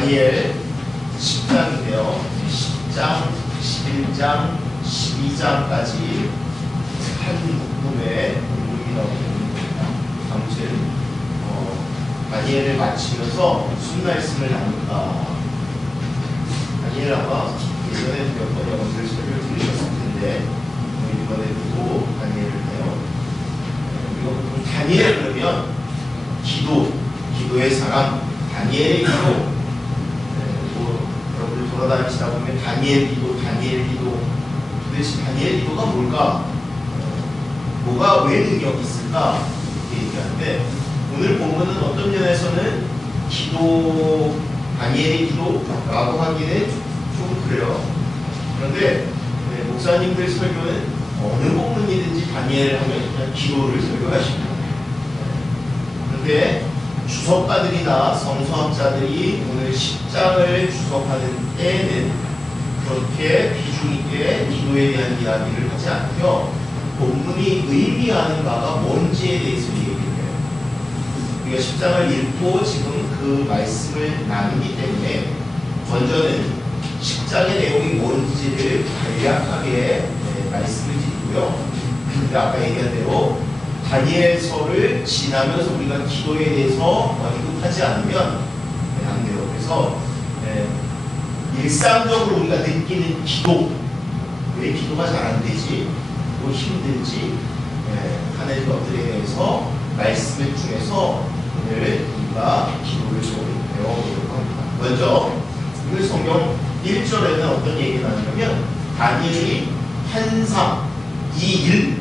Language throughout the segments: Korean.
다니엘 10장인데요. 10장, 11장, 12장까지 한 묶음의 본문이라고 봅니다. 아무튼 다니엘을 마치면서 무슨 말씀을 나눌까? 다니엘 아마 예전에도 몇 번 여러분들 설교를 들으셨을 텐데 이번에도 다니엘을 해요. 우리가 보통 다니엘 그러면 기도의 사람, 다니엘의 기도. 여러분들 돌아다니시다 보면 다니엘 기도. 도대체 다니엘 기도가 뭘까? 뭐가 왜 능력이 있을까? 이렇게 얘기하는데 오늘 본문은 어떤 면에서는 다니엘의 기도라고 하기는 좀 그래요. 그런데 목사님들 설교는 어느 본문이든지 다니엘을 하면 그냥 기도를 설교하십니다. 그런데 주석가들이나 성서학자들이 오늘 10장을 주석하는 때에는 그렇게 비중 있게 기도에 대한 이야기를 하지 않고요. 본문이 의미하는 바가 뭔지에 대해서 얘기를 해요. 우리가 10장을 읽고 지금 그 말씀을 나누기 때문에 먼저는 10장의 내용이 뭔지를 간략하게 말씀을 드리고요. 근데 아까 얘기한 대로 다니엘서를 지나면서 우리가 기도에 대해서 언급하지 않으면 안 돼요. 그래서 일상적으로 우리가 느끼는 기도, 왜 기도가 잘 안 되지, 뭐 힘든지 하는 것들에 대해서 말씀을 통해서 오늘 우리가 기도를 좀 배워보려고 합니다. 먼저 오늘 성경 1절에는 어떤 얘기가 나냐면 다니엘이 환상, 이 일을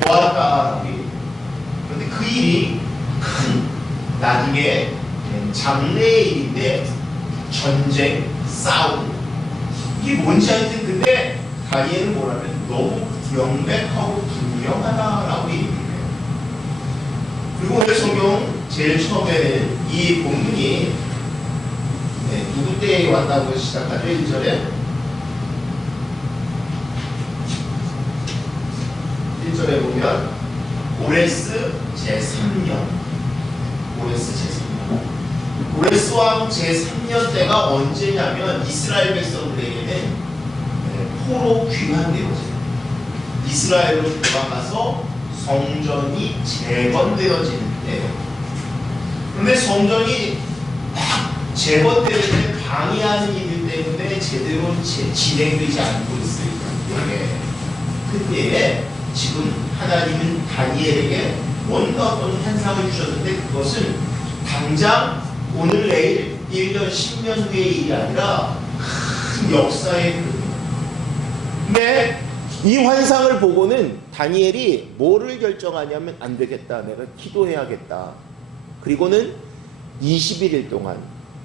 보았다라고 얘기해요. 그런데 그 일이 큰 나중에 장래의 일인데 전쟁, 싸움, 이게 뭔지 하여튼 근데 다니엘은 뭐라면 너무 명백하고 분명하다라고 얘기해요. 그리고 오늘 성경 제일 처음에는 이 본문이 누구 때에 왔다고 시작하죠? 1절에 1절에 보면 고레스 제3년 고레스 왕 제3년 때가 언제냐면 이스라엘 백성들에게는 포로 귀환되어져요. 이스라엘로 돌아가서 성전이 재건되어지는 때예요. 그런데 성전이 막 재건되는데 방해하는 이들 때문에 제대로 진행되지 않고 있어요. 그때에 지금 하나님은 다니엘에게 뭔가 어떤 환상을 주셨는데 그것은 당장 오늘 내일 1년 10년 후의 일이 아니라 큰 역사의 흐름입니다. 근데 이 환상을 보고는 다니엘이 뭐를 결정하냐면 안 되겠다, 내가 기도해야겠다. 그리고는 21일 동안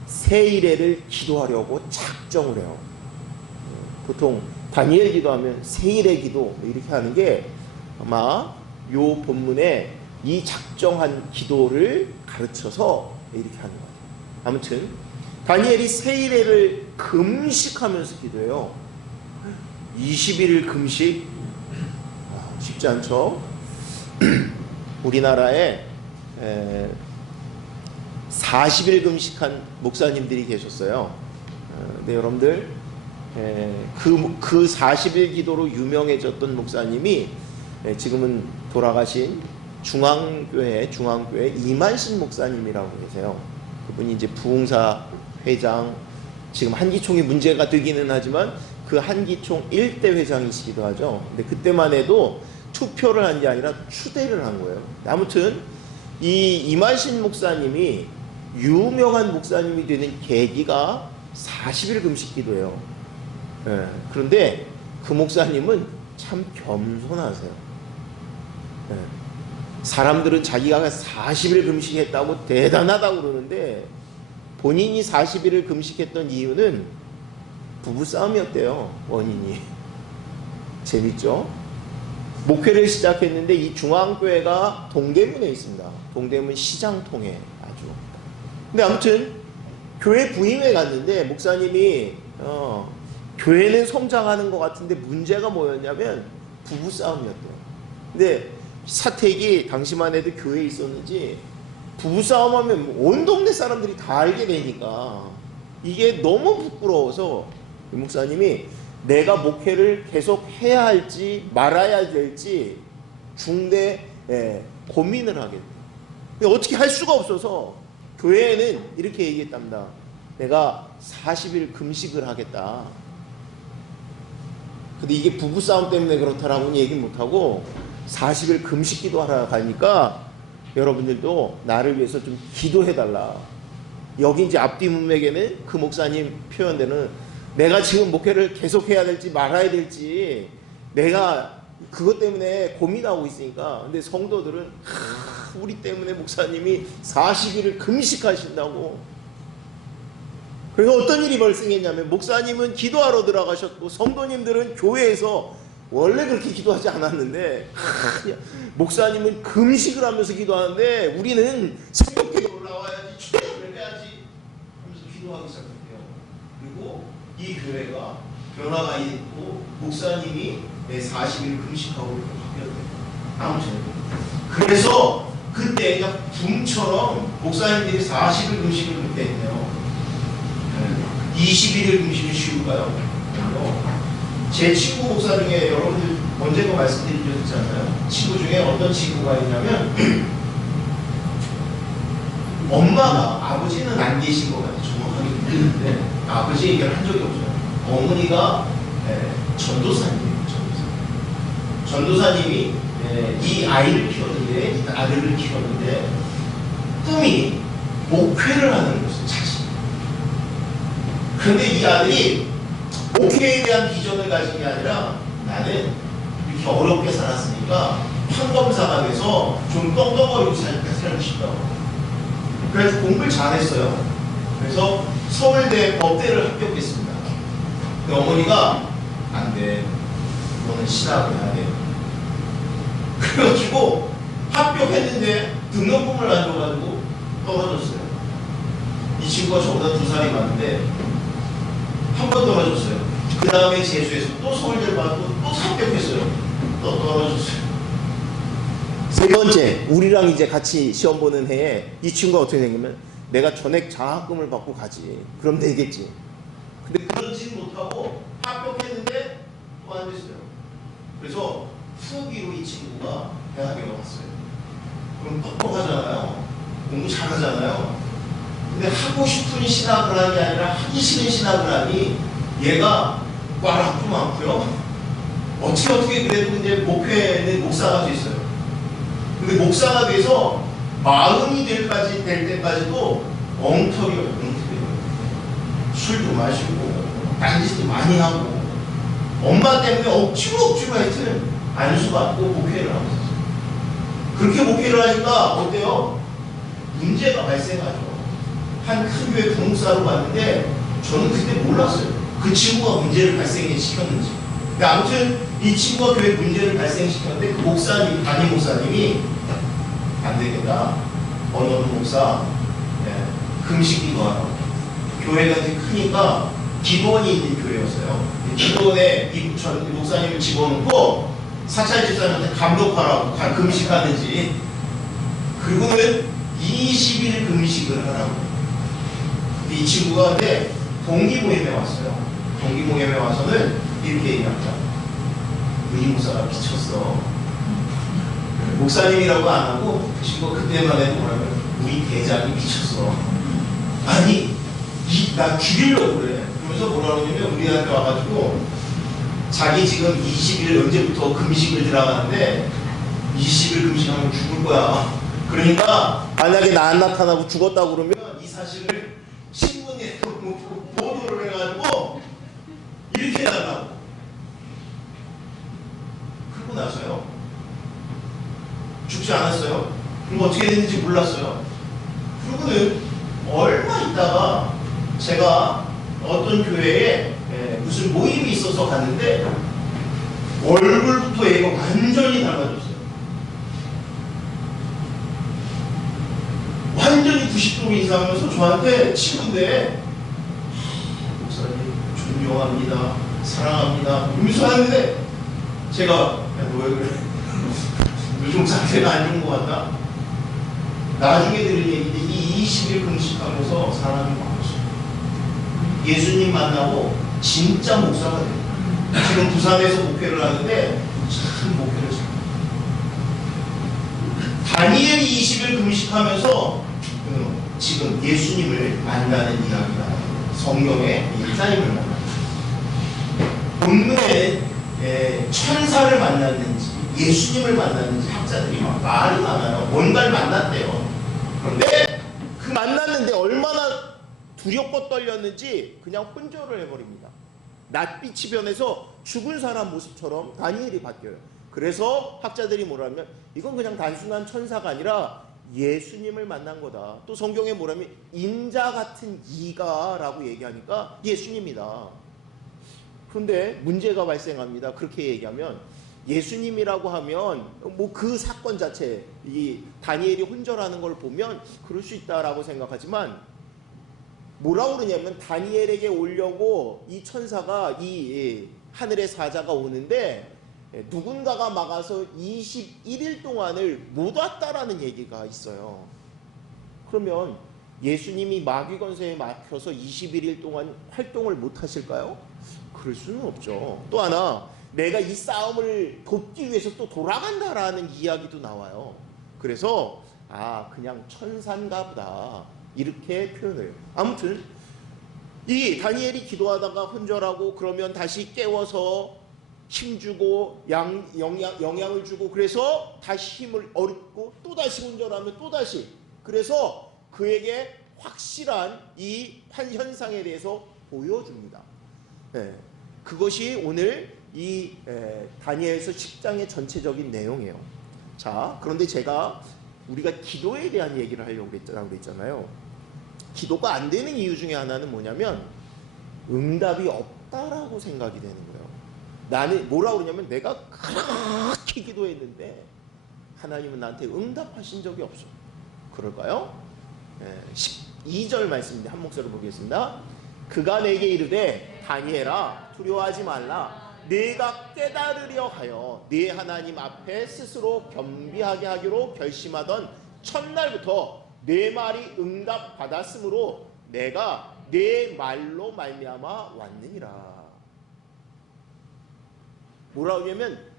세일회를 기도하려고 작정을 해요. 보통 다니엘 기도하면 세일회 기도 이렇게 하는 게 아마 요 본문에 이 작정한 기도를 가르쳐서 이렇게 하는 거예요. 아무튼 다니엘이 세일회를 금식하면서 기도해요. 21일 금식 쉽지 않죠. 우리나라에 40일 금식한 목사님들이 계셨어요. 근데 여러분들 그 40일 기도로 유명해졌던 목사님이 지금은 돌아가신 중앙교회 이만신 목사님이라고 계세요. 그분이 이제 부흥사 회장, 지금 한기총이 문제가 되기는 하지만 그 한기총 1대 회장이시기도 하죠. 근데 그때만 해도 투표를 한 게 아니라 추대를 한 거예요. 아무튼 이 이만신 목사님이 유명한 목사님이 되는 계기가 40일 금식 기도예요. 그런데 그 목사님은 참 겸손하세요. 사람들은 자기가 40일 금식했다고 대단하다고 그러는데 본인이 40일을 금식했던 이유는 부부싸움이었대요. 원인이. 재밌죠? 목회를 시작했는데 이 중앙교회가 동대문에 있습니다. 동대문 시장통에 아주. 근데 아무튼 교회 부임회 갔는데 목사님이 교회는 성장하는 것 같은데 문제가 뭐였냐면 부부싸움이었대요. 근데 사택이 당시만 해도 교회에 있었는지 부부싸움하면 온 동네 사람들이 다 알게 되니까 이게 너무 부끄러워서 이 목사님이 내가 목회를 계속 해야 할지 말아야 될지 중대 고민을 하게 돼요. 어떻게 할 수가 없어서 교회에는 이렇게 얘기했답니다. 내가 40일 금식을 하겠다. 근데 이게 부부싸움 때문에 그렇다라고는 얘기 못하고 40일 금식 기도하러 가니까 여러분들도 나를 위해서 좀 기도해달라. 여기 이제 앞뒤 문맥에는 그 목사님 표현되는 내가 지금 목회를 계속해야 될지 말아야 될지 내가 그것 때문에 고민하고 있으니까. 근데 성도들은 우리 때문에 목사님이 40일을 금식하신다고. 그래서 어떤 일이 발생했냐면 목사님은 기도하러 들어가셨고 성도님들은 교회에서 원래 그렇게 기도하지 않았는데 목사님은 금식을 하면서 기도하는데 우리는 새벽에 올라와야지 축제를 해야지 하면서 기도하기 시작했대요. 그리고 이 교회가 변화가 있고 목사님이 40일 금식하고 바뀌었대요. 아무튼 그래서 그때 그냥 붐처럼 목사님들이 40일 금식을 그렇게 했네요. 21일 금식이 쉬울까요? 제 친구 목사 중에 여러분들 언젠가 말씀드렸잖아요. 친구 중에 어떤 친구가 있냐면 엄마가, 아버지는 안 계신 것 같아요. 정확하게 모르는데 아버지 얘기를 한 적이 없어요. 어머니가 전도사님이에요. 전도사님이 이 아이를 키웠는데, 이 아들을 키웠는데 꿈이 목회를 하는 것을 자신. 그런데 이 아들이 목회에 대한 비전을 가진 게 아니라 나는 이렇게 어렵게 살았으니까 판검사가 돼서 좀 떵떵거리고 살고 싶다고. 그래서 공부를 잘했어요. 그래서 서울대 법대를 합격했습니다. 그 어머니가 안 돼, 너는 신학을 해야 돼. 그래가지고 합격했는데 등록금을 안 줘가지고 떨어졌어요. 이 친구가 저보다 2살이 많은데 한 번 떨어졌어요. 그 다음에 재수해서 또 서울대를 받고 또 합격했어요. 또 떨어졌어요. 세 번째, 우리랑 이제 같이 시험 보는 해에 이 친구가 어떻게 생기면 내가 전액 장학금을 받고 가지. 그럼 되겠지. 근데 그러지 못하고 합격했는데 또 안 됐어요. 그래서 후기로 이 친구가 대학에 왔어요. 그럼 똑똑하잖아요. 공부 잘하잖아요. 근데 하고 싶은 신학을 하는 게 아니라 하기 싫은 신학을 하니 얘가 꽈락도 많고요. 어떻게 그래도 이제 목회는 목사가 됐어요. 근데 목사가 돼서 40이 될 때까지도 엉터리예요. 술도 마시고 딴짓도 많이 하고 엄마 때문에 억지로 하여튼 안수받고 목회를 하고 있었어요. 그렇게 목회를 하니까 어때요? 문제가 발생하죠. 한 큰 교회 부목사로 갔는데 저는 그때 몰랐어요. 그 친구가 문제를 발생시켰는지. 근데 아무튼 이 친구가 교회 문제를 발생시켰는데 그 목사님, 담임 목사님이 안 되겠다. 어느 목사 금식 기도하라고. 교회가 이제 크니까 기도원이 있는 교회였어요. 기도원에 이 목사님을 집어넣고 사찰 집사님한테 감독하라고 금식하는지. 그리고는 20일 금식을 하라고. 이 친구가 근데 동기모임에 왔어요. 동기모임에 와서는 이렇게 얘기합니다. 우리 목사가 미쳤어. 목사님이라고 안 하고 그 친구가 그때만 해도 뭐라면 우리 대장이 미쳤어. 아니 나 죽이려고 그래. 그러면서 뭐라 그러냐면 우리한테 와가지고 자기 지금 20일 언제부터 금식을 들어가는데 20일 금식하면 죽을 거야. 그러니까 만약에 나 안 나타나고 죽었다고 그러면 이 사실을 신문에 보도를 해가지고 이렇게 해달라고. 그러고 나서요 죽지 않았어요. 그리고 어떻게 됐는지 몰랐어요. 그러고는 얼마 있다가 제가 어떤 교회에 무슨 모임이 있어서 갔는데 얼굴부터 얘가 완전히 달라졌어요. 완전히 90도 이상하면서 저한테 친구인데 목사님 존경합니다, 사랑합니다 이러면서 하는데 제가 너 왜 그래? 요즘 상태가 안 좋은 것 같다. 나중에 들은 얘기인데 이 20일 금식하면서 사람이 바뀌었어요. 예수님 만나고 진짜 목사가 돼요. 지금 부산에서 목회를 하는데 참 목회를 잘해요. 다니엘이 20일 금식하면서 지금 예수님을 만나는 이야기가 성경에 인사님을 만나요. 본문에 천사를 만났는지 예수님을 만났는지 학자들이 막 말이 많아요. 뭔가를 만났대요. 그런데 그 만났는데 얼마나 두렵고 떨렸는지 그냥 혼절을 해버립니다. 낯빛이 변해서 죽은 사람 모습처럼 다니엘이 바뀌어요. 그래서 학자들이 뭐라면 이건 그냥 단순한 천사가 아니라 예수님을 만난 거다. 또 성경에 뭐라면 인자 같은 이가 라고 얘기하니까 예수님이다. 그런데 문제가 발생합니다. 그렇게 얘기하면 예수님이라고 하면 뭐 그 사건 자체, 이 다니엘이 혼절하는 걸 보면 그럴 수 있다라고 생각하지만 뭐라고 그러냐면 다니엘에게 오려고 이 천사가 이 하늘의 사자가 오는데 누군가가 막아서 21일 동안을 못 왔다라는 얘기가 있어요. 그러면 예수님이 마귀 권세에 막혀서 21일 동안 활동을 못 하실까요? 그럴 수는 없죠. 또 하나, 내가 이 싸움을 돕기 위해서 또 돌아간다라는 이야기도 나와요. 그래서 그냥 천사인가 보다 이렇게 표현해요. 아무튼 이 다니엘이 기도하다가 혼절하고 그러면 다시 깨워서 힘주고 영향을 주고 그래서 다시 힘을 얻고 또다시 혼절하면 또다시, 그래서 그에게 확실한 이 현상에 대해서 보여줍니다. 그것이 오늘 이 다니엘서 10장의 전체적인 내용이에요. 자, 그런데 제가 우리가 기도에 대한 얘기를 하려고 그랬잖아요. 기도가 안 되는 이유 중에 하나는 뭐냐면 응답이 없다라고 생각이 되는 거예요. 나는 뭐라고 그러냐면 내가 그렇게 기도했는데 하나님은 나한테 응답하신 적이 없어. 그럴까요? 12절 말씀인데 한 목소리로 보겠습니다. 그가 내게 이르되 다니엘아 두려워하지 말라. 내가 깨달으려 하여 네 하나님 앞에 스스로 겸비하게 하기로 결심하던 첫날부터 내 말이 응답받았으므로 내가 내 말로 말미암아 왔느니라. 뭐라고 하냐면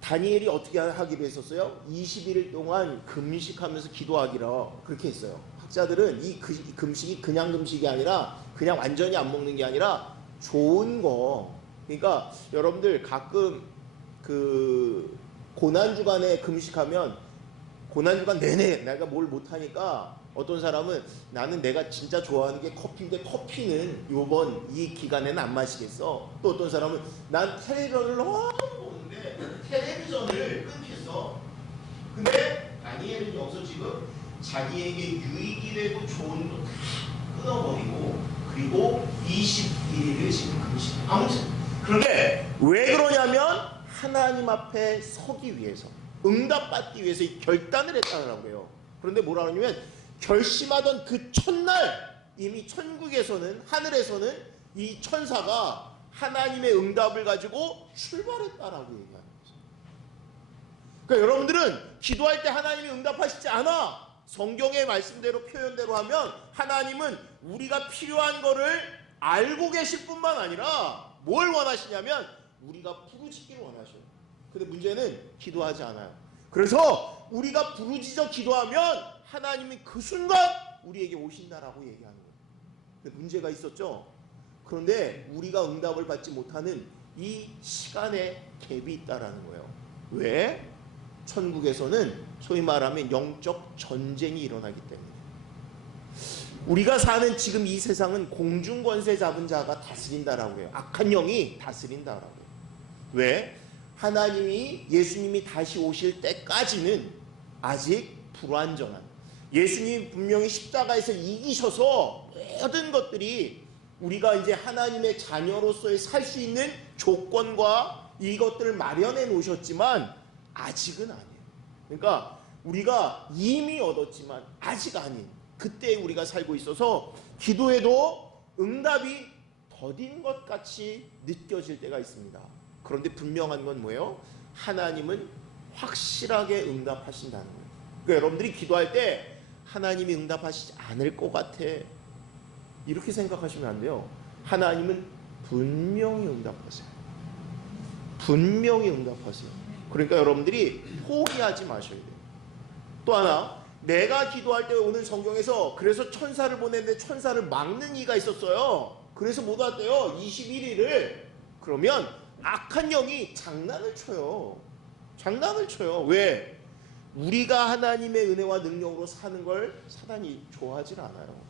다니엘이 어떻게 하기로 했었어요? 21일 동안 금식하면서 기도하기로 그렇게 했어요. 학자들은 이 금식이 그냥 금식이 아니라 그냥 완전히 안 먹는 게 아니라 좋은 거. 그러니까 여러분들 가끔 그 고난주간에 금식하면 고난주간 내내 내가 뭘 못하니까 어떤 사람은 나는 내가 진짜 좋아하는 게 커피인데 커피는 요번 이 기간에는 안 마시겠어. 또 어떤 사람은 난 텔레비전을 너무 보는데 텔레비전을 끊겠어. 근데 다니엘은 여기서 지금 자기에게 유익이 되고 좋은 거 다 끊어버리고 그리고 21일을 지금 금식. 아무튼 그런데 왜 그러냐면 하나님 앞에 서기 위해서, 응답받기 위해서 이 결단을 했다고 해요. 그런데 뭐라 그러냐면 결심하던 그 첫날 이미 천국에서는, 하늘에서는 이 천사가 하나님의 응답을 가지고 출발했다라고 얘기하는 거죠. 그러니까 여러분들은 기도할 때 하나님이 응답하시지 않아. 성경의 말씀대로 표현대로 하면 하나님은 우리가 필요한 거를 알고 계실 뿐만 아니라 뭘 원하시냐면 우리가 부르짖기를 원하셔요. 근데 문제는 기도하지 않아요. 그래서 우리가 부르짖어 기도하면 하나님이 그 순간 우리에게 오신다라고 얘기하는 거예요. 근데 문제가 있었죠. 그런데 우리가 응답을 받지 못하는 이 시간에 갭이 있다라는 거예요. 왜? 천국에서는 소위 말하면 영적 전쟁이 일어나기 때문에. 우리가 사는 지금 이 세상은 공중권세 잡은 자가 다스린다라고 해요. 악한 영이 다스린다라고 해요. 왜? 하나님이, 예수님이 다시 오실 때까지는 아직 불완전한, 예수님이 분명히 십자가에서 이기셔서 모든 것들이 우리가 이제 하나님의 자녀로서의 살 수 있는 조건과 이것들을 마련해 놓으셨지만 아직은 아니에요. 그러니까 우리가 이미 얻었지만 아직 아닌 그때 우리가 살고 있어서 기도해도 응답이 더딘 것 같이 느껴질 때가 있습니다. 그런데 분명한 건 뭐예요? 하나님은 확실하게 응답하신다는 거예요. 그러니까 여러분들이 기도할 때 하나님이 응답하시지 않을 것 같아, 이렇게 생각하시면 안 돼요. 하나님은 분명히 응답하세요. 분명히 응답하세요. 그러니까 여러분들이 포기하지 마셔야 돼요. 또 하나, 내가 기도할 때 오늘 성경에서 그래서 천사를 보냈는데 천사를 막는 이가 있었어요. 그래서 못 왔대요. 21일을. 그러면 악한 영이 장난을 쳐요. 장난을 쳐요. 왜? 우리가 하나님의 은혜와 능력으로 사는 걸 사단이 좋아하질 않아요.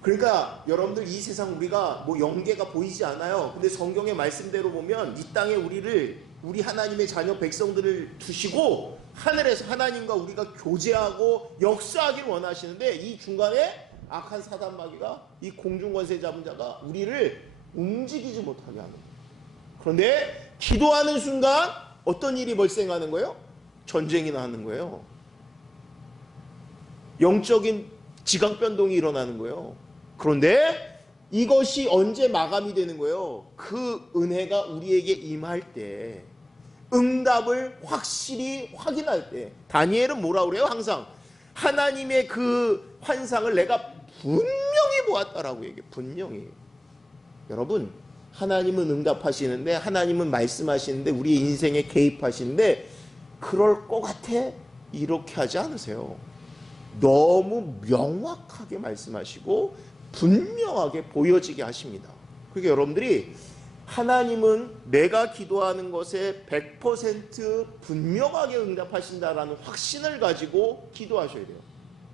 그러니까 여러분들 이 세상 우리가 뭐 영계가 보이지 않아요. 근데 성경의 말씀대로 보면 이 땅에 우리 하나님의 자녀 백성들을 두시고 하늘에서 하나님과 우리가 교제하고 역사하기를 원하시는데 이 중간에 악한 사단 마귀가 이 공중 권세 잡은 자가 우리를 움직이지 못하게 하는 거예요. 그런데 기도하는 순간 어떤 일이 발생하는 거예요? 전쟁이 나는 거예요. 영적인 지각 변동이 일어나는 거예요. 그런데 이것이 언제 마감이 되는 거예요? 그 은혜가 우리에게 임할 때, 응답을 확실히 확인할 때. 다니엘은 뭐라 그래요? 항상 하나님의 그 환상을 내가 분명히 보았다라고 얘기해요. 분명히. 여러분, 하나님은 응답하시는데, 하나님은 말씀하시는데, 우리 인생에 개입하시는데 그럴 것 같아? 이렇게 하지 않으세요. 너무 명확하게 말씀하시고 분명하게 보여지게 하십니다. 그러니까 여러분들이 하나님은 내가 기도하는 것에 100% 분명하게 응답하신다라는 확신을 가지고 기도하셔야 돼요.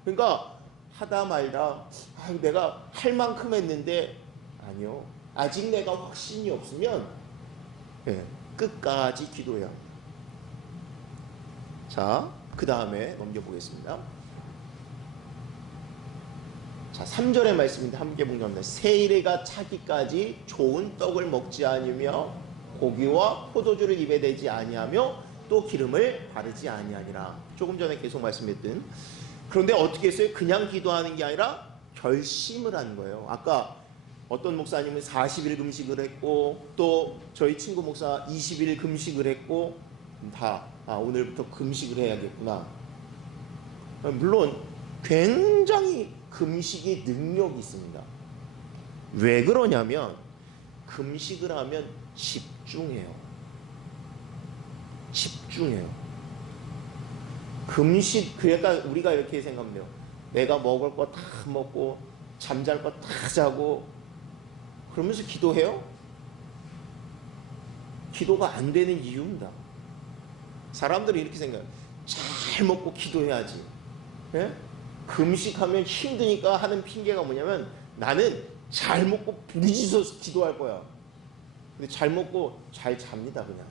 그러니까 하다 말다 내가 할 만큼 했는데 아니요. 아직 내가 확신이 없으면 끝까지 기도해야 합니다. 자, 그 다음에 넘겨보겠습니다. 자, 3절의 말씀인데 함께 봉독합니다. 세일에가 차기까지 좋은 떡을 먹지 아니며 고기와 포도주를 입에 대지 아니하며 또 기름을 바르지 아니하니라. 조금 전에 계속 말씀했던. 그런데 어떻게 했어요? 그냥 기도하는 게 아니라 결심을 한 거예요. 아까 어떤 목사님은 40일 금식을 했고 또 저희 친구 목사 20일 금식을 했고 오늘부터 금식을 해야겠구나. 물론 굉장히 금식이 능력이 있습니다. 왜 그러냐면 금식을 하면 집중해요. 금식, 그러니까 우리가 이렇게 생각하면 돼요. 내가 먹을 거 다 먹고 잠잘 거 다 자고 그러면서 기도해요? 기도가 안 되는 이유입니다. 사람들이 이렇게 생각해요. 잘 먹고 기도해야지. 예? 금식하면 힘드니까 하는 핑계가 뭐냐면 나는 잘 먹고 부르짖어서 기도할 거야. 근데 잘 먹고 잘 잡니다. 그냥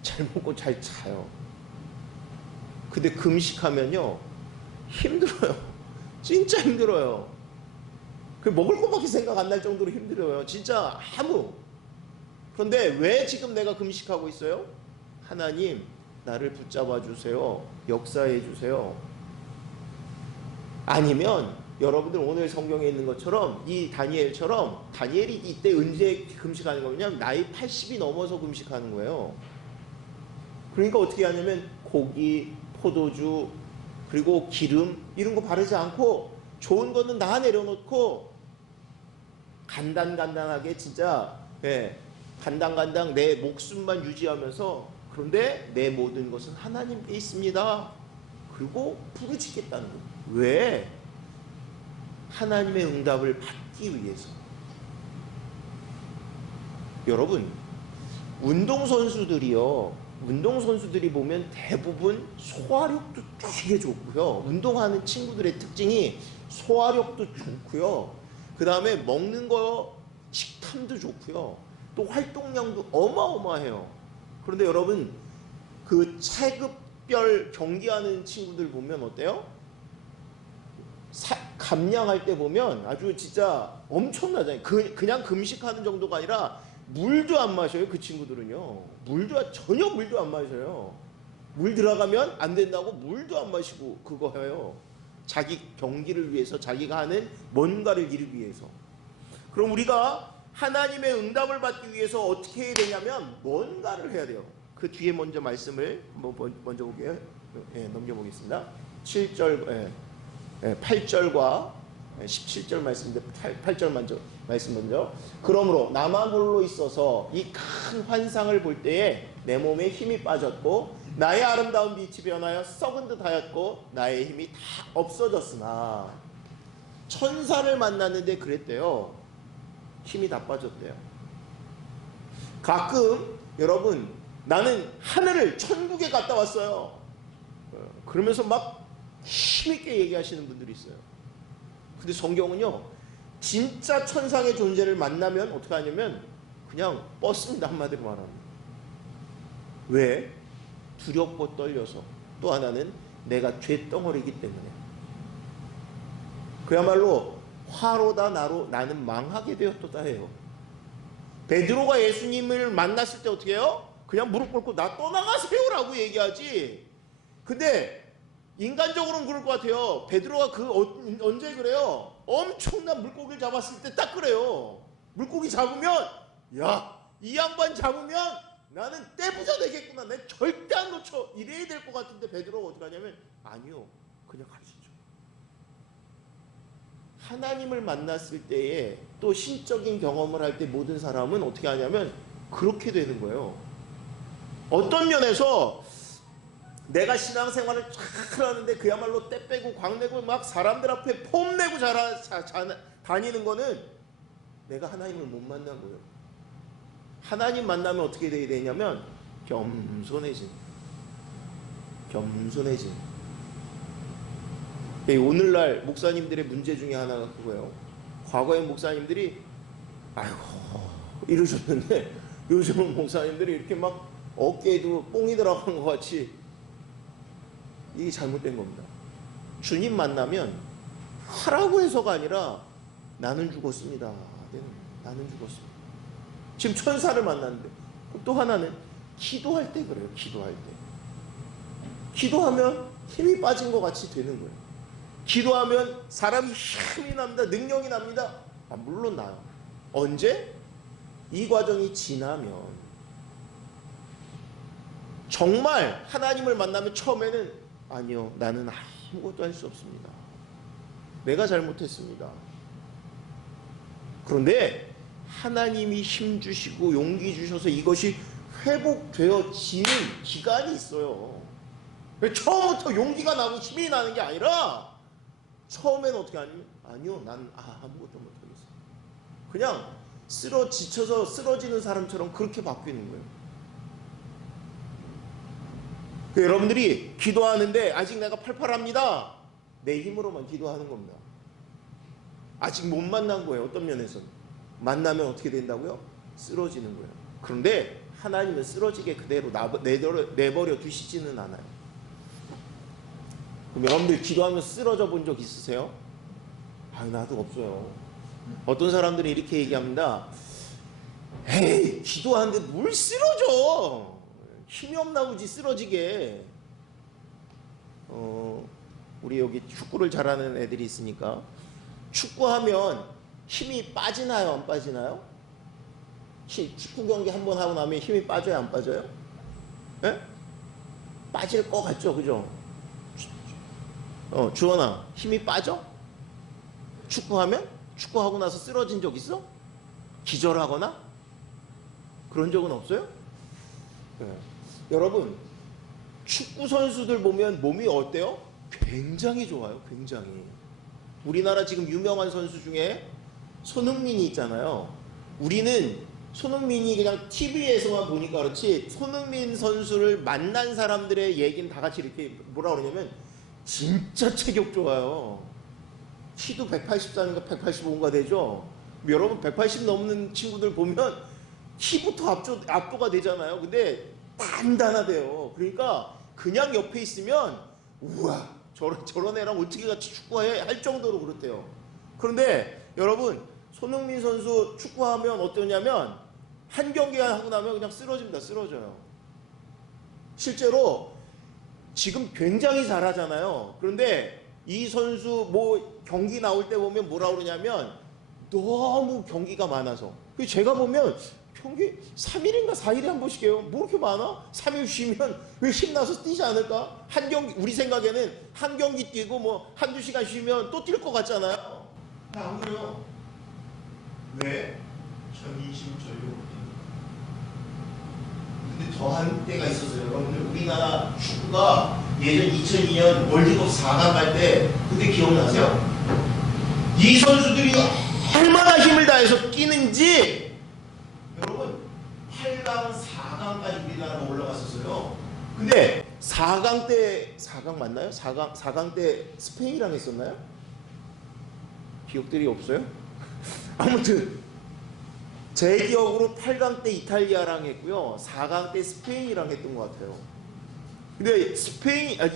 잘 먹고 잘 자요. 근데 금식하면요 힘들어요. 진짜 힘들어요. 그 먹을 것밖에 생각 안 날 정도로 힘들어요. 진짜 아무. 그런데 왜 지금 내가 금식하고 있어요? 하나님 나를 붙잡아 주세요. 역사해 주세요. 아니면 여러분들 오늘 성경에 있는 것처럼 이 다니엘처럼 다니엘이 이때 언제 금식하는 거냐면 나이 80이 넘어서 금식하는 거예요. 그러니까 어떻게 하냐면 고기, 포도주 그리고 기름 이런 거 바르지 않고 좋은 거는 다 내려놓고 간단하게 진짜 간당 내 목숨만 유지하면서 그런데 내 모든 것은 하나님께 있습니다. 그리고 부르짖겠다는 거예요. 왜? 하나님의 응답을 받기 위해서. 여러분 운동선수들이 보면 대부분 소화력도 되게 좋고요. 운동하는 친구들의 특징이 소화력도 좋고요. 그 다음에 먹는 거 식탐도 좋고요. 또 활동량도 어마어마해요. 그런데 여러분 그 체급별 경기하는 친구들 보면 어때요? 감량할 때 보면 아주 진짜 엄청나잖아요. 그냥 금식하는 정도가 아니라 물도 안 마셔요. 그 친구들은요. 전혀 물도 안 마셔요. 물 들어가면 안 된다고 물도 안 마시고 그거 해요. 자기 경기를 위해서, 자기가 하는 뭔가를 이루기 위해서. 그럼 우리가 하나님의 응답을 받기 위해서 어떻게 해야 되냐면 뭔가를 해야 돼요. 그 뒤에 먼저 말씀을 먼저 볼게요. 넘겨보겠습니다. 7절 8절과 17절 말씀인데 8절 말씀 먼저. 그러므로 나만 홀로 있어서 이 큰 환상을 볼 때에 내 몸에 힘이 빠졌고 나의 아름다운 빛이 변하여 썩은 듯 하였고 나의 힘이 다 없어졌으나 천사를 만났는데 그랬대요. 힘이 다 빠졌대요. 가끔 여러분 나는 하늘을 천국에 갔다 왔어요. 그러면서 막 힘있게 얘기하시는 분들이 있어요. 근데 성경은요, 진짜 천상의 존재를 만나면 어떻게 하냐면 그냥 뻗습니다. 한마디로 말하면. 왜? 두렵고 떨려서. 또 하나는 내가 죄덩어리이기 때문에. 그야말로 화로다 나는 망하게 되었도다 해요. 베드로가 예수님을 만났을 때 어떻게 해요? 그냥 무릎 꿇고 나 떠나가세요라고 얘기하지. 근데 인간적으로는 그럴 것 같아요. 베드로가 언제 그래요? 엄청난 물고기를 잡았을 때 딱 그래요. 물고기 잡으면 야, 이 양반 잡으면 나는 떼부자 되겠구나. 내 절대 안 놓쳐. 이래야 될 것 같은데 베드로가 어떻게 하냐면 아니요. 그냥 가르치죠. 하나님을 만났을 때에 또 신적인 경험을 할 때 모든 사람은 어떻게 하냐면 그렇게 되는 거예요. 어떤 면에서 내가 신앙생활을 쫙 하는데 그야말로 때 빼고 광내고 막 사람들 앞에 폼내고 다니는 거는 내가 하나님을 못 만난 거예요. 하나님 만나면 어떻게 돼야 되냐면 겸손해진. 오늘날 목사님들의 문제 중에 하나가 그거예요. 과거의 목사님들이 아이고 이러셨는데 요즘은 목사님들이 이렇게 막 어깨에도 뽕이 들어간 것 같이, 이게 잘못된 겁니다. 주님 만나면 하라고 해서가 아니라 나는 죽었습니다. 나는 죽었습니다. 지금 천사를 만났는데 또 하나는 기도할 때 그래요. 기도하면 힘이 빠진 것 같이 되는 거예요. 기도하면 사람이 힘이 납니다. 능력이 납니다. 물론 나요. 언제? 이 과정이 지나면. 정말 하나님을 만나면 처음에는 아니요, 나는 아무것도 할 수 없습니다. 내가 잘못했습니다. 그런데 하나님이 힘 주시고 용기 주셔서 이것이 회복되어지는 기간이 있어요. 처음부터 용기가 나고 힘이 나는 게 아니라 처음에는 어떻게 하냐면 아니요, 난 아무것도 못하겠어요. 그냥 지쳐서 쓰러지는 사람처럼 그렇게 바뀌는 거예요. 여러분들이 기도하는데 아직 내가 팔팔합니다. 내 힘으로만 기도하는 겁니다. 아직 못 만난 거예요. 어떤 면에서는. 만나면 어떻게 된다고요? 쓰러지는 거예요. 그런데 하나님은 쓰러지게 그대로 내버려 두시지는 않아요. 그럼 여러분들 기도하면서 쓰러져 본 적 있으세요? 나도 없어요. 어떤 사람들이 이렇게 얘기합니다. 에이, 기도하는데 뭘 쓰러져? 힘이 없나 보지 쓰러지게. 우리 여기 축구를 잘하는 애들이 있으니까 축구하면 힘이 빠지나요? 안 빠지나요? 축구 경기 한번 하고 나면 힘이 빠져요? 안 빠져요? 예? 빠질 것 같죠? 그죠? 주원아, 힘이 빠져? 축구하면? 축구하고 나서 쓰러진 적 있어? 기절하거나? 그런 적은 없어요? 네. 여러분, 축구 선수들 보면 몸이 어때요? 굉장히 좋아요. 굉장히. 우리나라 지금 유명한 선수 중에 손흥민이 있잖아요. 우리는 손흥민이 그냥 TV에서만 보니까 그렇지 손흥민 선수를 만난 사람들의 얘기는 다 같이 이렇게 뭐라 그러냐면 진짜 체격 좋아요. 키도 184인가 185인가 되죠. 여러분 180 넘는 친구들 보면 키부터 압도가 되잖아요. 근데 단단하대요. 그러니까 그냥 옆에 있으면 우와 저런 애랑 어떻게 같이 축구해 할 정도로 그렇대요. 그런데 여러분 손흥민 선수 축구하면 어떠냐면 한 경기 하고 나면 그냥 쓰러집니다. 쓰러져요. 실제로 지금 굉장히 잘하잖아요. 그런데 이 선수 뭐 경기 나올 때 보면 뭐라 그러냐면 너무 경기가 많아서 제가 보면 평균 3일인가 4일에 한 번씩 해요. 뭐 이렇게 많아? 3일 쉬면 왜 힘나서 뛰지 않을까? 한 경기, 우리 생각에는 한 경기 뛰고 뭐 한두 시간 쉬면 또 뛸 것 같잖아요. 안 그래요. 왜? 전신전력으로 뛰니까. 근데 더한 때가 있었어요. 여러분들, 우리나라 축구가 예전 2002년 월드컵 4강 갈 때 그때 기억나세요? 이 선수들이 얼마나 힘을 다해서 뛰는지, 여러분 8강, 4강까지 우리나라가 올라갔었어요. 근데 4강 때, 4강 맞나요? 4강 때 스페인이랑 했었나요? 기억들이 없어요? 아무튼 제 기억으로 8강 때 이탈리아랑 했고요, 4강 때 스페인이랑 했던 것 같아요. 근데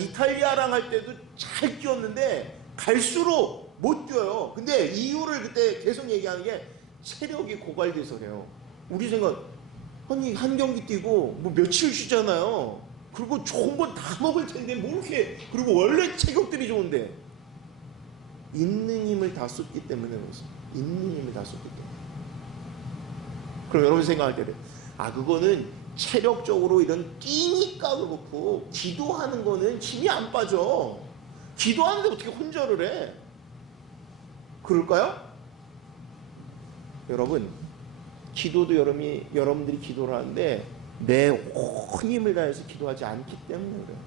이탈리아랑 할 때도 잘 뛰었는데 갈수록 못 뛰어요. 근데 이유를 그때 계속 얘기하는 게 체력이 고갈돼서 그래요. 우리 생각, 아니 한 경기 뛰고 뭐 며칠 쉬잖아요. 그리고 좋은 건 다 먹을 텐데 뭐 이렇게, 그리고 원래 체격들이 좋은데 있는 힘을 다 쏟기 때문에 그렇습니다. 있는 힘을 다 쏟기 때문에. 그럼 여러분 생각할 때는, 그거는 체력적으로 이런 뛰니까 그렇고, 기도하는 거는 힘이 안 빠져. 기도하는데 어떻게 혼절을 해? 그럴까요? 여러분, 기도도 여러분들이 기도를 하는데 내 온 힘을 다해서 기도하지 않기 때문에 그래요.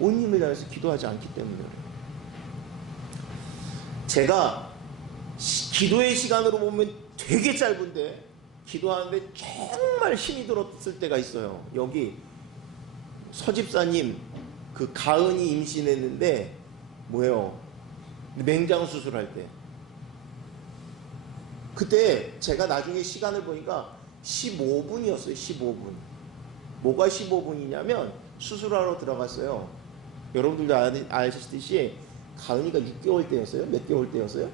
온 힘을 다해서 기도하지 않기 때문에 그래요. 제가 기도의 시간으로 보면 되게 짧은데 기도하는데 정말 힘이 들었을 때가 있어요. 여기 서집사님 그 가은이 임신했는데 뭐예요? 맹장 수술할 때. 그때 제가 나중에 시간을 보니까 15분이었어요. 15분. 뭐가 15분이냐면 수술하러 들어갔어요. 여러분들도 아시듯이 가은이가 6개월 때였어요? 몇 개월 때였어요?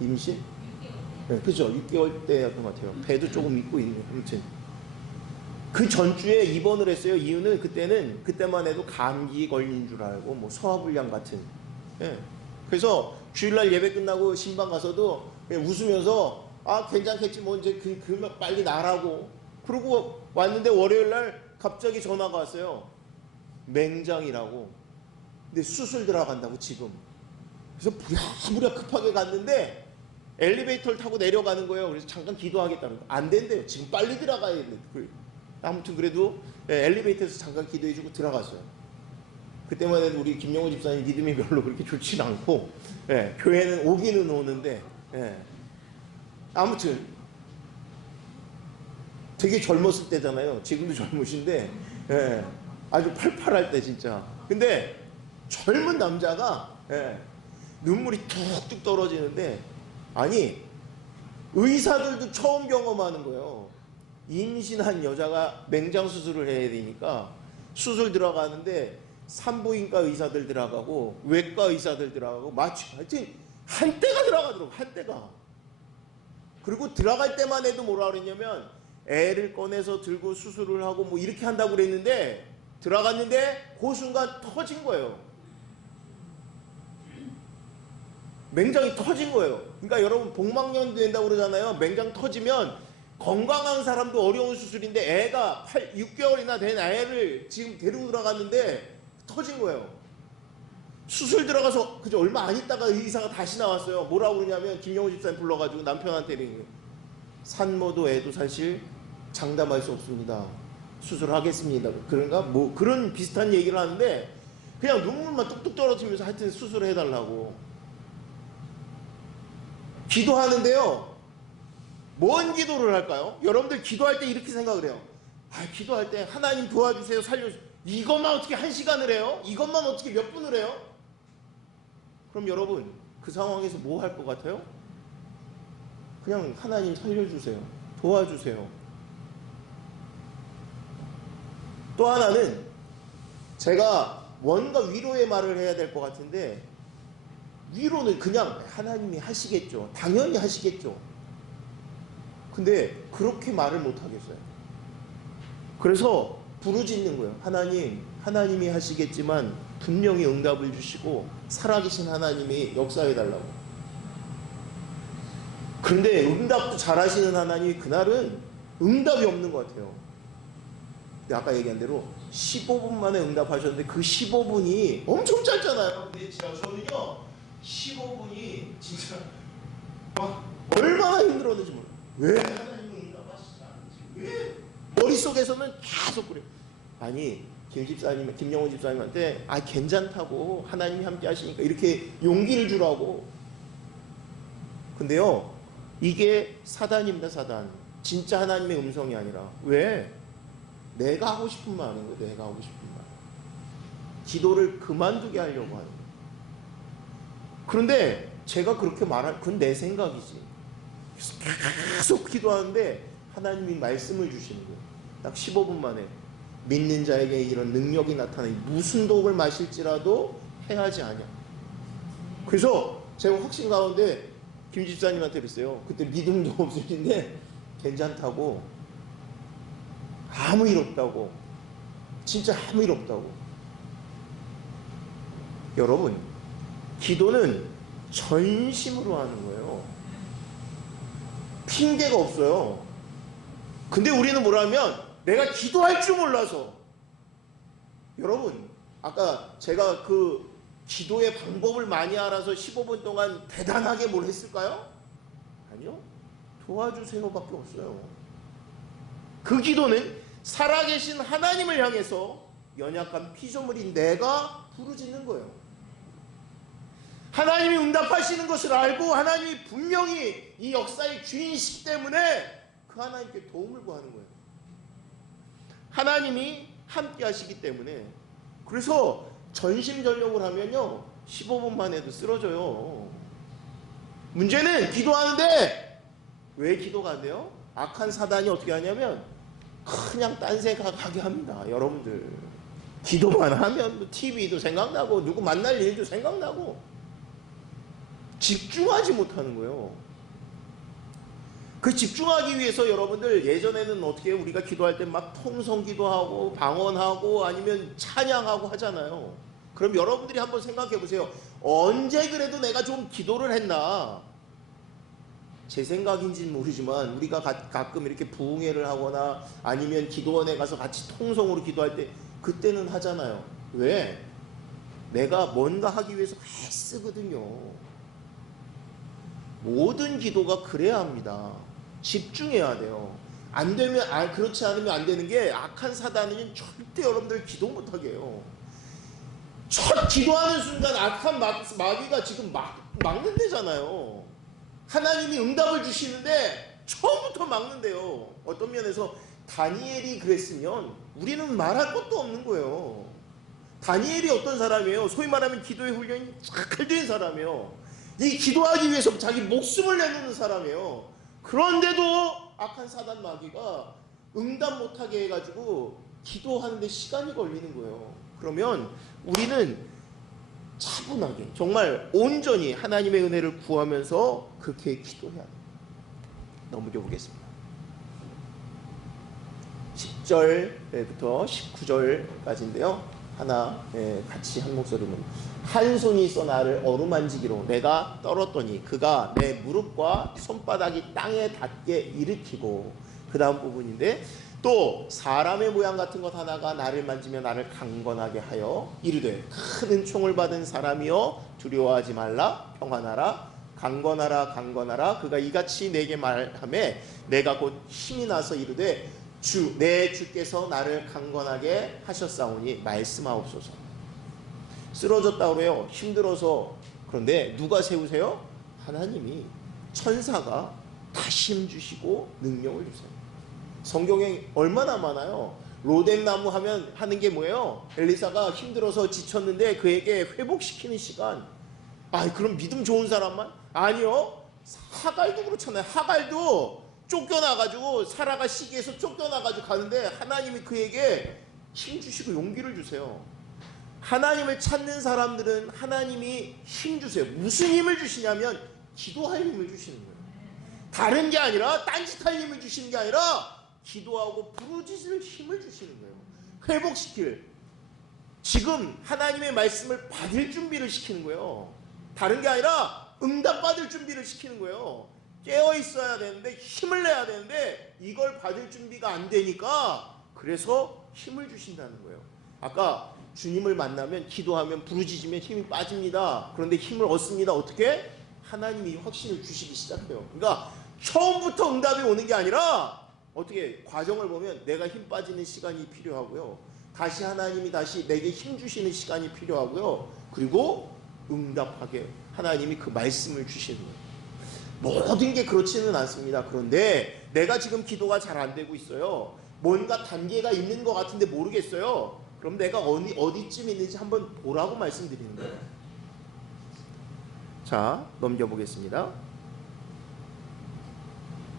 임신? 6개월. 네, 그죠? 6개월 때였던 것 같아요. 배도 조금 있고 있는. 아무튼 그 전주에 입원을 했어요. 이유는 그때만 해도 감기 걸린 줄 알고 뭐 소화불량 같은. 예. 그래서 주일날 예배 끝나고 신방 가서도 그냥 웃으면서 괜찮겠지 뭐 이제 빨리 나라고. 그러고 왔는데 월요일날 갑자기 전화가 왔어요. 맹장이라고. 근데 수술 들어간다고 지금. 그래서 부랴부랴 급하게 갔는데 엘리베이터를 타고 내려가는 거예요. 그래서 잠깐 기도하겠다는 거. 안 된대요. 지금 빨리 들어가야 돼. 아무튼 그래도 엘리베이터에서 잠깐 기도해주고 들어갔어요. 그때만 해도 우리 김영호 집사님 믿음이 별로 그렇게 좋진 않고, 교회는 오기는 오는데, 아무튼 되게 젊었을 때잖아요. 지금도 젊으신데, 아주 팔팔할 때 진짜. 근데 젊은 남자가 눈물이 툭툭 떨어지는데, 아니 의사들도 처음 경험하는 거예요. 임신한 여자가 맹장 수술을 해야 되니까 수술 들어가는데 산부인과 의사들 들어가고 외과 의사들 들어가고 하여튼 한때가 들어가더라고. 한때가. 그리고 들어갈 때만 해도 뭐라 그랬냐면 애를 꺼내서 들고 수술을 하고 뭐 이렇게 한다고 그랬는데 들어갔는데 그 순간 터진 거예요. 맹장이 터진 거예요. 그러니까 여러분 복막염 된다고 그러잖아요. 맹장 터지면 건강한 사람도 어려운 수술인데 애가 6개월이나 된 애를 지금 데리고 들어갔는데 터진 거예요. 수술 들어가서 그저 얼마 안 있다가 의사가 다시 나왔어요. 뭐라고 그러냐면 김영호 집사님 불러가지고 남편한테 산모도 애도 사실 장담할 수 없습니다. 수술하겠습니다. 그런가? 뭐 그런 비슷한 얘기를 하는데 그냥 눈물만 뚝뚝 떨어지면서 하여튼 수술을 해달라고. 기도하는데요. 뭔 기도를 할까요? 여러분들 기도할 때 이렇게 생각을 해요. 기도할 때 하나님 도와주세요, 살려주세요. 이것만 어떻게 1시간을 해요? 이것만 어떻게 몇 분을 해요? 그럼 여러분 그 상황에서 뭐 할 것 같아요? 그냥 하나님 살려주세요, 도와주세요. 또 하나는 제가 뭔가 위로의 말을 해야 될 것 같은데 위로는 그냥 하나님이 하시겠죠. 당연히 하시겠죠. 근데 그렇게 말을 못 하겠어요. 그래서 부르짖는 거예요. 하나님이 하시겠지만 분명히 응답을 주시고 살아계신 하나님이 역사해달라고. 그런데 응답도 잘하시는 하나님이 그날은 응답이 없는 것 같아요. 근데 아까 얘기한 대로 15분 만에 응답하셨는데 그 15분이 엄청 짧잖아요. 근데 진짜 저는요 15분이 진짜 막 얼마나 힘들었는지 몰라요. 왜 하나님은 응답하시지 않는지, 왜 머릿속에서는 계속 그래요. 아니 김영호 집사님한테 괜찮다고, 하나님이 함께 하시니까 이렇게 용기를 주라고. 근데요 이게 사단입니다. 사단. 진짜 하나님의 음성이 아니라, 왜? 내가 하고 싶은 말인 거예요. 내가 하고 싶은 말. 기도를 그만두게 하려고 하는 거예요. 그런데 제가 그렇게 그건 내 생각이지. 계속 기도하는데 하나님이 말씀을 주시는 거예요. 딱 15분 만에 믿는 자에게 이런 능력이 나타나니 무슨 독을 마실지라도 해하지 않냐. 그래서 제가 확신 가운데 김 집사님한테 그랬어요. 그때 믿음도 없으신데 괜찮다고, 아무 일 없다고, 진짜 아무 일 없다고. 여러분, 기도는 전심으로 하는 거예요. 핑계가 없어요. 근데 우리는 뭐라면 내가 기도할 줄 몰라서. 여러분, 아까 제가 그 기도의 방법을 많이 알아서 15분 동안 대단하게 뭘 했을까요? 아니요. 도와주세요 밖에 없어요. 그 기도는 살아계신 하나님을 향해서 연약한 피조물인 내가 부르짖는 거예요. 하나님이 응답하시는 것을 알고 하나님이 분명히 이 역사의 주인이시기 때문에 그 하나님께 도움을 구하는 거예요. 하나님이 함께 하시기 때문에. 그래서 전심전력을 하면요 15분만 해도 쓰러져요. 문제는 기도하는데 왜 기도가 안 돼요? 악한 사단이 어떻게 하냐면 그냥 딴 생각하게 합니다. 여러분들 기도만 하면 뭐 TV도 생각나고 누구 만날 일도 생각나고 집중하지 못하는 거예요. 그 집중하기 위해서 여러분들 예전에는 어떻게 우리가 기도할 때 막 통성기도하고 방언하고 아니면 찬양하고 하잖아요. 그럼 여러분들이 한번 생각해 보세요. 언제 그래도 내가 좀 기도를 했나? 제 생각인지는 모르지만 우리가 가끔 이렇게 부흥회를 하거나 아니면 기도원에 가서 같이 통성으로 기도할 때 그때는 하잖아요. 왜? 내가 뭔가 하기 위해서 애쓰거든요. 모든 기도가 그래야 합니다. 집중해야 돼요. 안 되면, 그렇지 않으면 안 되는 게 악한 사단은 절대 여러분들 기도 못하게 해요. 첫 기도하는 순간 악한 마귀가 지금 막는 데잖아요. 하나님이 응답을 주시는데 처음부터 막는데요. 어떤 면에서 다니엘이 그랬으면 우리는 말할 것도 없는 거예요. 다니엘이 어떤 사람이에요? 소위 말하면 기도의 훈련이 잘 된 사람이에요. 이 기도하기 위해서 자기 목숨을 내놓는 사람이에요. 그런데도 악한 사단 마귀가 응답 못하게 해가지고 기도하는데 시간이 걸리는 거예요. 그러면 우리는 차분하게 정말 온전히 하나님의 은혜를 구하면서 그렇게 기도해야 돼요. 넘겨보겠습니다. 10절부터 19절까지인데요. 하나 같이 한 목소리로 한 손이 있어 나를 어루만지기로 내가 떨었더니 그가 내 무릎과 손바닥이 땅에 닿게 일으키고, 그 다음 부분인데 또 사람의 모양 같은 것 하나가 나를 만지며 나를 강건하게 하여 이르되 큰 은총을 받은 사람이여 두려워하지 말라 평안하라 강건하라 강건하라. 그가 이같이 내게 말하매 내가 곧 힘이 나서 이르되 내 주께서 나를 강건하게 하셨사오니 말씀하옵소서. 쓰러졌다 그래요. 힘들어서. 그런데 누가 세우세요? 하나님이, 천사가 다시 힘 주시고 능력을 주세요. 성경에 얼마나 많아요. 로뎀나무 하는 게 뭐예요? 엘리사가 힘들어서 지쳤는데 그에게 회복시키는 시간. 그럼 믿음 좋은 사람만? 아니요. 하갈도 그렇잖아요. 하갈도 쫓겨나가지고, 사라가 시기에서 쫓겨나가지고 가는데 하나님이 그에게 힘 주시고 용기를 주세요. 하나님을 찾는 사람들은 하나님이 힘 주세요. 무슨 힘을 주시냐면 기도할 힘을 주시는 거예요. 다른 게 아니라 딴짓할 힘을 주시는 게 아니라 기도하고 부르짖을 힘을 주시는 거예요. 회복시킬, 지금 하나님의 말씀을 받을 준비를 시키는 거예요. 다른 게 아니라 응답받을 준비를 시키는 거예요. 깨어 있어야 되는데 힘을 내야 되는데 이걸 받을 준비가 안 되니까 그래서 힘을 주신다는 거예요. 아까 주님을 만나면 기도하면 부르짖으면 힘이 빠집니다. 그런데 힘을 얻습니다. 어떻게? 하나님이 확신을 주시기 시작해요. 그러니까 처음부터 응답이 오는 게 아니라 어떻게 과정을 보면 내가 힘 빠지는 시간이 필요하고요. 다시 하나님이 다시 내게 힘 주시는 시간이 필요하고요. 그리고 응답하게 하나님이 그 말씀을 주시는 거예요. 모든 게 그렇지는 않습니다. 그런데 내가 지금 기도가 잘 안 되고 있어요. 뭔가 단계가 있는 것 같은데 모르겠어요. 그럼 내가 어디쯤 있는지 한번 보라고 말씀드리는 거예요. 자, 넘겨보겠습니다.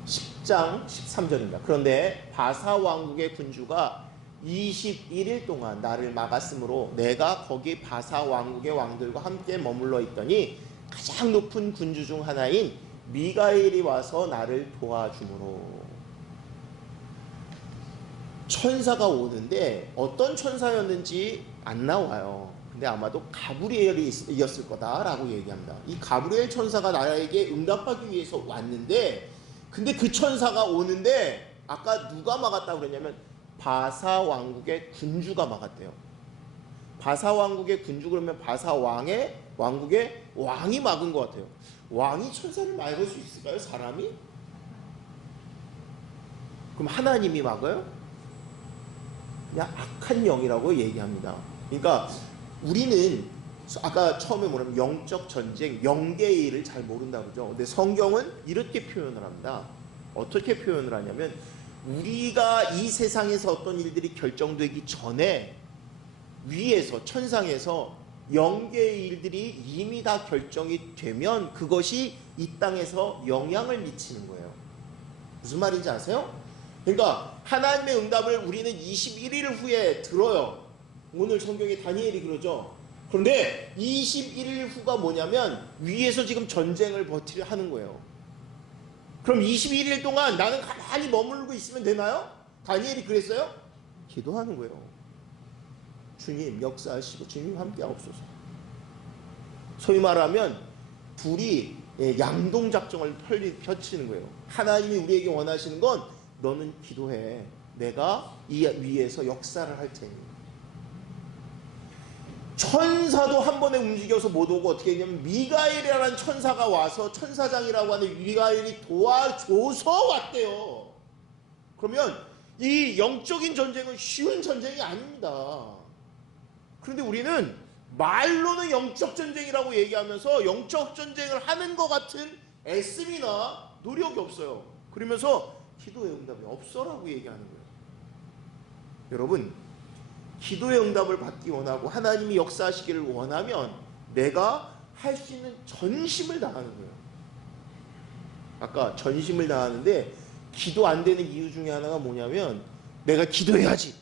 10장 13절입니다. 그런데 바사 왕국의 군주가 21일 동안 나를 막았으므로 내가 거기 바사 왕국의 왕들과 함께 머물러 있더니 가장 높은 군주 중 하나인 미가엘이 와서 나를 도와주므로. 천사가 오는데 어떤 천사였는지 안 나와요. 근데 아마도 가브리엘이었을 거다라고 얘기합니다. 이 가브리엘 천사가 나에게 응답하기 위해서 왔는데, 근데 그 천사가 오는데 아까 누가 막았다고 그랬냐면 바사 왕국의 군주가 막았대요. 바사 왕국의 군주 그러면 바사 왕국의 왕이 막은 것 같아요. 왕이 천사를 막을 수 있을까요? 사람이? 그럼 하나님이 막아요? 그냥 악한 영이라고 얘기합니다. 그러니까 우리는 아까 처음에 뭐냐면 영적 전쟁, 영계의 일을 잘 모른다고 그러죠. 근데 성경은 이렇게 표현을 합니다. 어떻게 표현을 하냐면 우리가 이 세상에서 어떤 일들이 결정되기 전에 위에서 천상에서 영계의 일들이 이미 다 결정이 되면 그것이 이 땅에서 영향을 미치는 거예요. 무슨 말인지 아세요? 그러니까 하나님의 응답을 우리는 21일 후에 들어요. 오늘 성경에 다니엘이 그러죠. 그런데 21일 후가 뭐냐면 위에서 지금 전쟁을 버티려 하는 거예요. 그럼 21일 동안 나는 가만히 머물고 있으면 되나요? 다니엘이 그랬어요? 기도하는 거예요. 주님 역사하시고 주님 함께 하옵소서. 소위 말하면 둘이 양동작전을 펼치는 거예요. 하나님이 우리에게 원하시는 건 너는 기도해. 내가 이 위에서 역사를 할 테니. 천사도 한 번에 움직여서 못 오고 어떻게 했냐면 미가엘이라는 천사가 와서 천사장이라고 하는 미가엘이 도와줘서 왔대요. 그러면 이 영적인 전쟁은 쉬운 전쟁이 아닙니다. 그런데 우리는 말로는 영적 전쟁이라고 얘기하면서 영적 전쟁을 하는 것 같은 애씀이나 노력이 없어요. 그러면서 기도의 응답이 없어라고 얘기하는 거예요. 여러분, 기도의 응답을 받기 원하고 하나님이 역사하시기를 원하면 내가 할 수 있는 전심을 다하는 거예요. 아까 전심을 다하는데 기도 안 되는 이유 중에 하나가 뭐냐면 내가 기도해야지.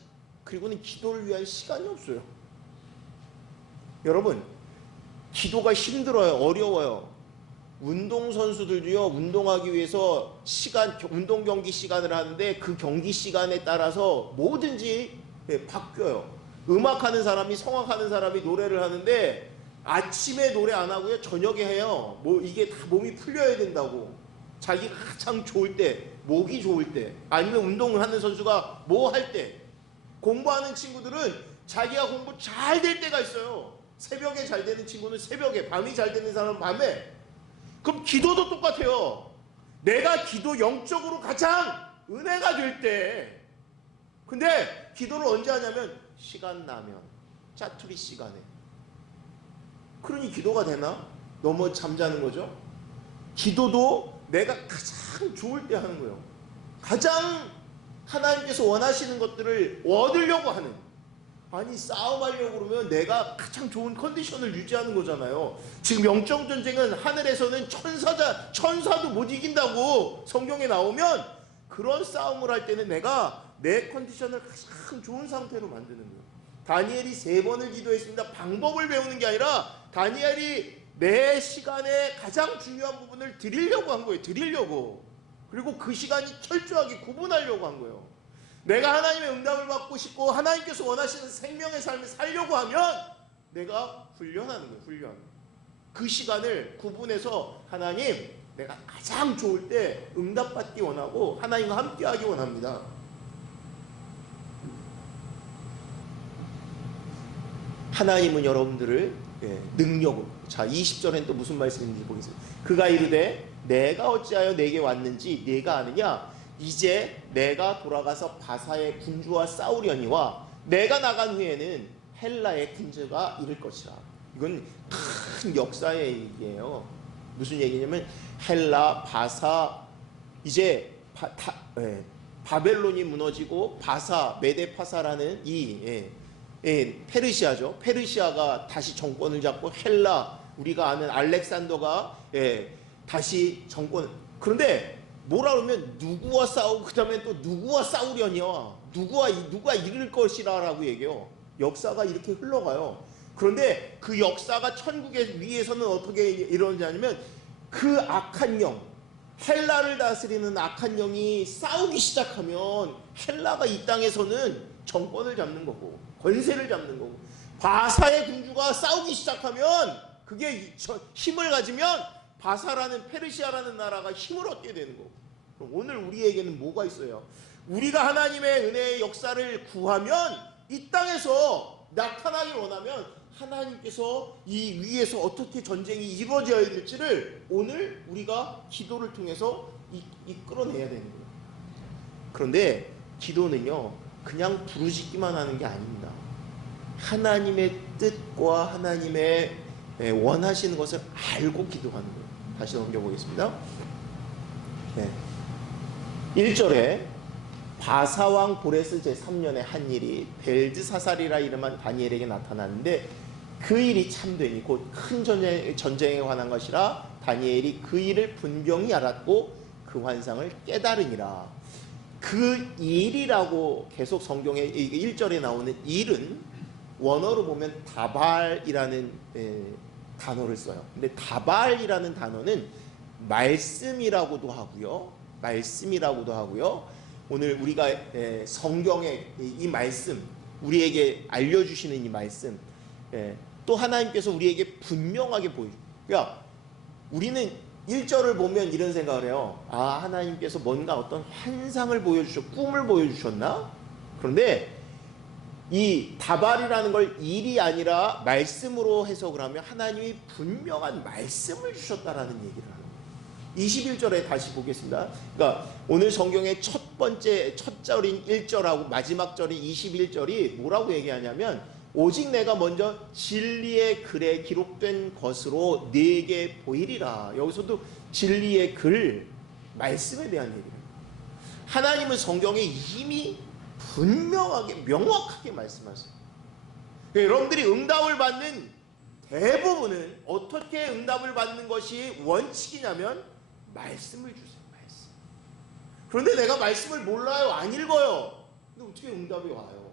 그리고는 기도를 위한 시간이 없어요. 여러분, 기도가 힘들어요. 어려워요. 운동선수들도요, 운동하기 위해서 운동 경기 시간을 하는데 그 경기 시간에 따라서 뭐든지 바뀌어요. 음악하는 사람이, 성악하는 사람이 노래를 하는데 아침에 노래 안 하고요, 저녁에 해요. 이게 다 몸이 풀려야 된다고. 자기가 가장 좋을 때, 목이 좋을 때, 아니면 운동을 하는 선수가 뭐 할 때, 공부하는 친구들은 자기가 공부 잘 될 때가 있어요. 새벽에 잘 되는 친구는 새벽에, 밤이 잘 되는 사람은 밤에. 그럼 기도도 똑같아요. 내가 기도 영적으로 가장 은혜가 될 때. 근데 기도를 언제 하냐면 시간 나면, 짜투리 시간에. 그러니 기도가 되나? 너무 잠자는 거죠. 기도도 내가 가장 좋을 때 하는 거예요. 가장 하나님께서 원하시는 것들을 얻으려고 하는. 아니, 싸움하려고 그러면 내가 가장 좋은 컨디션을 유지하는 거잖아요. 지금 영적 전쟁은 하늘에서는 천사도 못 이긴다고 성경에 나오면 그런 싸움을 할 때는 내가 내 컨디션을 가장 좋은 상태로 만드는 거예요. 다니엘이 3번을 기도했습니다. 방법을 배우는 게 아니라 다니엘이 내 시간에 가장 중요한 부분을 드리려고 한 거예요. 드리려고. 그리고 그 시간이 철저하게 구분하려고 한 거예요. 내가 하나님의 응답을 받고 싶고 하나님께서 원하시는 생명의 삶을 살려고 하면 내가 훈련하는 거예요. 훈련. 그 시간을 구분해서 하나님, 내가 가장 좋을 때 응답받기 원하고 하나님과 함께하기 원합니다. 하나님은 여러분들을 능력으로, 자 20절엔 또 무슨 말씀인지 보겠습니다. 그가 이르되 내가 어찌하여 내게 왔는지 네가 아느냐? 이제 내가 돌아가서 바사의 군주와 싸우려니와 내가 나간 후에는 헬라의 군주가 이를 것이라. 이건 큰 역사의 얘기예요. 무슨 얘기냐면 헬라, 바사, 이제 바벨론이 무너지고 바사, 메데파사라는 페르시아죠. 페르시아가 다시 정권을 잡고 헬라, 우리가 아는 알렉산더가 다시 정권. 그런데 뭐라 그러면 누구와 싸우고 그 다음에 또 누구와 싸우려냐, 누가 이룰 것이라라고 얘기해요. 역사가 이렇게 흘러가요. 그런데 그 역사가 천국의 위에서는 어떻게 이루어지냐면 그 악한 영, 헬라를 다스리는 악한 영이 싸우기 시작하면 헬라가 이 땅에서는 정권을 잡는 거고 권세를 잡는 거고, 바사의 군주가 싸우기 시작하면 그게 힘을 가지면 바사라는 페르시아라는 나라가 힘을 얻게 되는 거고. 그럼 오늘 우리에게는 뭐가 있어요? 우리가 하나님의 은혜의 역사를 구하면, 이 땅에서 나타나길 원하면 하나님께서 이 위에서 어떻게 전쟁이 이루어져야 될지를 오늘 우리가 기도를 통해서 이끌어내야 되는 거예요. 그런데 기도는요 그냥 부르짖기만 하는 게 아닙니다. 하나님의 뜻과 하나님의 원하시는 것을 알고 기도하는 거예요. 다시 넘겨보겠습니다. 1절에 바사왕 고레스 제3년에 한 일이 벨드사살이라 이름한 다니엘에게 나타났는데 그 일이 참되니 곧 큰 전쟁에 관한 것이라 다니엘이 그 일을 분명히 알았고 그 환상을 깨달으니라. 그 일이라고 계속 성경에 1절에 나오는 일은 원어로 보면 다발이라는 단어를 써요. 근데 다발이라는 단어는 말씀이라고도 하고요. 오늘 우리가 성경의 이 말씀, 우리에게 알려주시는 이 말씀, 또 하나님께서 우리에게 분명하게 보여줘요. 그러니까 우리는 1절을 보면 이런 생각을 해요. 아, 하나님께서 뭔가 어떤 환상을 보여주셨, 꿈을 보여주셨나? 그런데 이 다발이라는 걸 일이 아니라 말씀으로 해석을 하면 하나님이 분명한 말씀을 주셨다라는 얘기를 하는 거예요. 21절에 다시 보겠습니다. 그러니까 오늘 성경의 첫 절인 1절하고 마지막 절인 21절이 뭐라고 얘기하냐면, 오직 내가 먼저 진리의 글에 기록된 것으로 네게 보이리라. 여기서도 진리의 글, 말씀에 대한 얘기를 해요. 하나님은 성경에 이미 분명하게 명확하게 말씀하세요. 여러분들이 응답을 받는 대부분은 어떻게 응답을 받는 것이 원칙이냐면 말씀을 주세요. 말씀. 그런데 내가 말씀을 몰라요. 안 읽어요. 근데 어떻게 응답이 와요?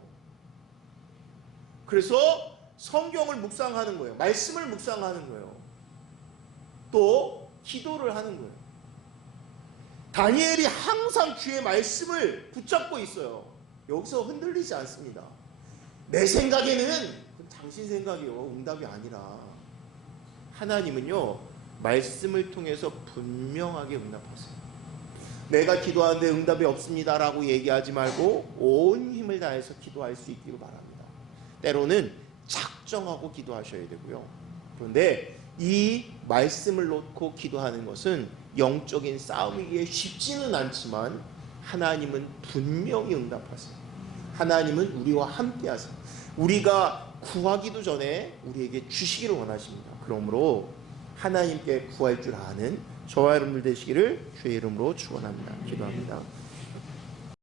그래서 성경을 묵상하는 거예요. 말씀을 묵상하는 거예요. 또 기도를 하는 거예요. 다니엘이 항상 주의 말씀을 붙잡고 있어요. 여기서 흔들리지 않습니다. 내 생각에는, 당신 생각이요, 응답이 아니라 하나님은요 말씀을 통해서 분명하게 응답하세요. 내가 기도하는데 응답이 없습니다 라고 얘기하지 말고 온 힘을 다해서 기도할 수 있기를 바랍니다. 때로는 작정하고 기도하셔야 되고요. 그런데 이 말씀을 놓고 기도하는 것은 영적인 싸움이기에 쉽지는 않지만 하나님은 분명히 응답하세요. 하나님은 우리와 함께 하세요. 우리가 구하기도 전에 우리에게 주시기를 원하십니다. 그러므로 하나님께 구할 줄 아는 저와 여러분들 되시기를 주의 이름으로 축원합니다. 기도합니다.